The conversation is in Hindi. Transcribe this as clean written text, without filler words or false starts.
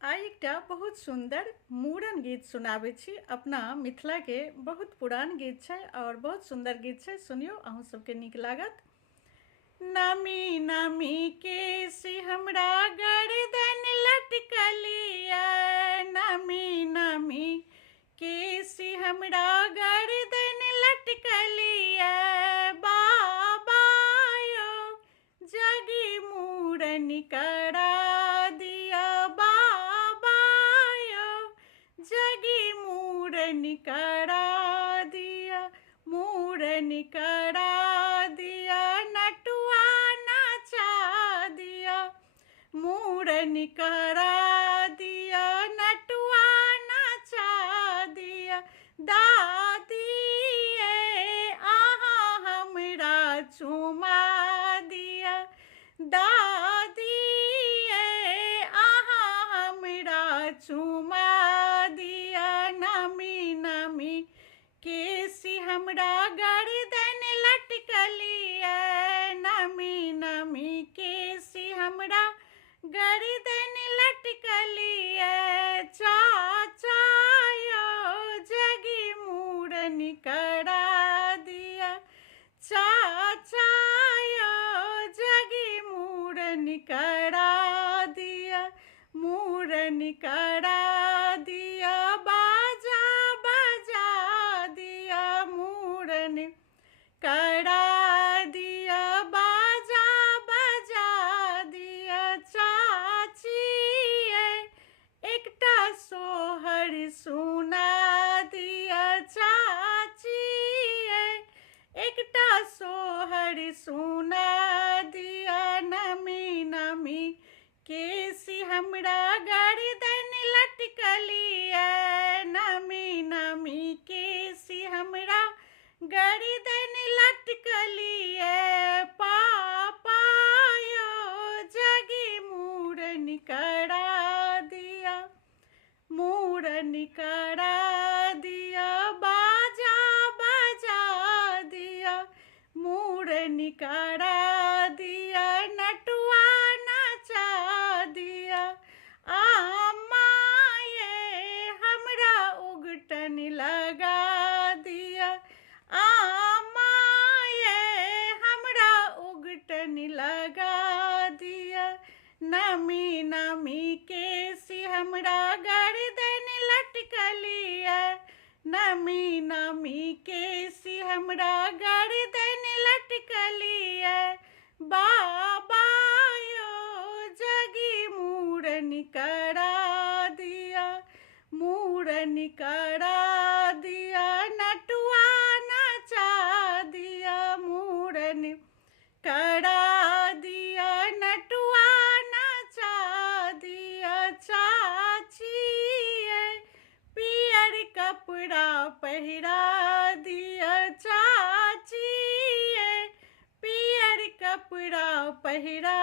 आइ एकटा बहुत सुंदर मूड़न गीत सुनाबै छी। अपना मिथिला के बहुत पुरान गीत छै और बहुत सुंदर गीत छै। सुनियो, अहूँ सबके नीक लागत। नामी नामी केसी हमरा गर्दन लटकलिया, नामी नामी केसी हमरा गर्दन लटकलिया, बाबा यो जगी मूड़न करा दिया, बाबा यो जगी मूड़न करा दिया, मूड़न करा दिया, नटुआ नाचा दिया, मूड़न करा दिया, नटुआ नाचा दिया, दादी ये आहा हमरा चुमा दिया, दादी ये आहा हमरा चुमा दिया, नामी नामी केसी हमरा गर्दन लटकलिया, नामी नामी केसी हमरा गर्दन लटकलिया, चाचा यो जगी मूड़न करा दिया, चाचा यो जगी मूड़न करा दिया, मूड़न करा दिया, बाजा बजा दिया, मूड़न करा दिया, बाजा बजा दिया, चाची ये एकटा सोहर सुना दिया, चाची ये एकटा सोहर सुना दिया, नमी नमी केसी हमरा गर्दन लटकलिया, नमी नमी केसी हमरा गर्दन लटकलिया, पापा यो जगी मूड़न करा दिया, मूड़न करा दिया, बाजा बजा दिया, मूड़न करा दिया, नटुआ नाचा दिया, अम्मा ये हमरा उगटन लगा दिया, अम्मा ये हमरा उगटन लगा दिया, नमी नमी केसी हमरा गर्दन लटकलिया, नमी नमी केसी हमरा गर्दन लटकलिया, बाबा यो जगी मूड़न करा दिया, मूड़न करा दिया, नटुआ नाचा दिया, मूड़न करा दिया, नटुआ नाचा दिया, चाची ये पियर कपड़ा पहिरा दिया, चाची ये पियर कपड़ा पहिरा